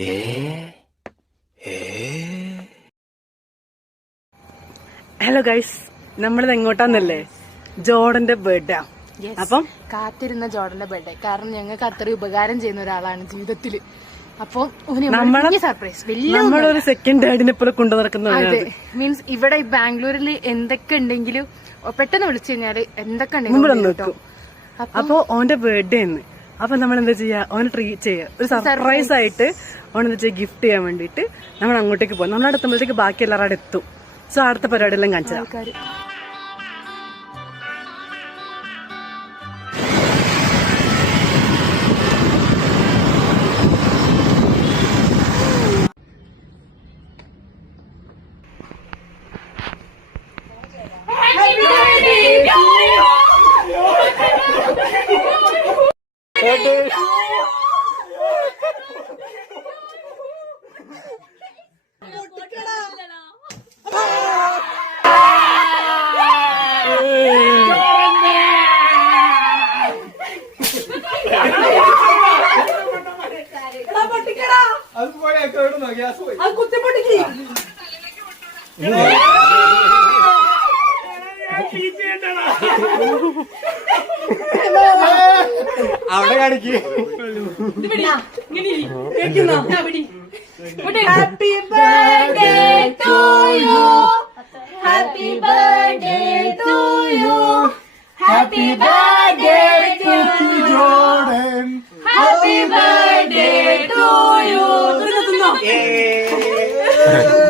Hello guys, നമ്മളിത് എങ്ങോട്ടാന്നല്ലേ? ജോർഡന്റെ birthday. അപ്പം കാത്തിരുന്ന ജോർഡന്റെ ബർത്ത്ഡേ. കാരണം ഞങ്ങൾക്ക് അത്രയും ഉപകാരം ചെയ്യുന്ന ഒരാളാണ് ജീവിതത്തില്. അപ്പൊ സർപ്രൈസ് നമ്മളൊരു സെക്കൻഡ് ഡാഡിനെ പോലെ കൊണ്ടു നടക്കുന്ന മീൻസ് ഇവിടെ ബാംഗ്ലൂരിൽ എന്തൊക്കെ ഉണ്ടെങ്കിലും പെട്ടെന്ന് വിളിച്ചു കഴിഞ്ഞാല് എന്തൊക്കെ ഉണ്ടെങ്കിലും അപ്പൊ ഓന്റെ ബർത്ത്ഡേ എന്ന്. അപ്പൊ നമ്മൾ എന്താ ചെയ്യാ, ഓനെ ട്രീറ്റ് ചെയ്യാ, ഒരു സർപ്രൈസ് ആയിട്ട് ഓനെന്താ ചെയ്യാ, ഗിഫ്റ്റ് ചെയ്യാൻ വേണ്ടിട്ട് നമ്മൾ അങ്ങോട്ടേക്ക് പോകും. നമ്മളടുത്തുമ്പോഴത്തേക്ക് ബാക്കി എല്ലാവരും അവിടെ എത്തും. സോ അടുത്ത പരിപാടിയെല്ലാം കാണിച്ചു തരാം. അവിടെ കാണിക്ക്. Happy birthday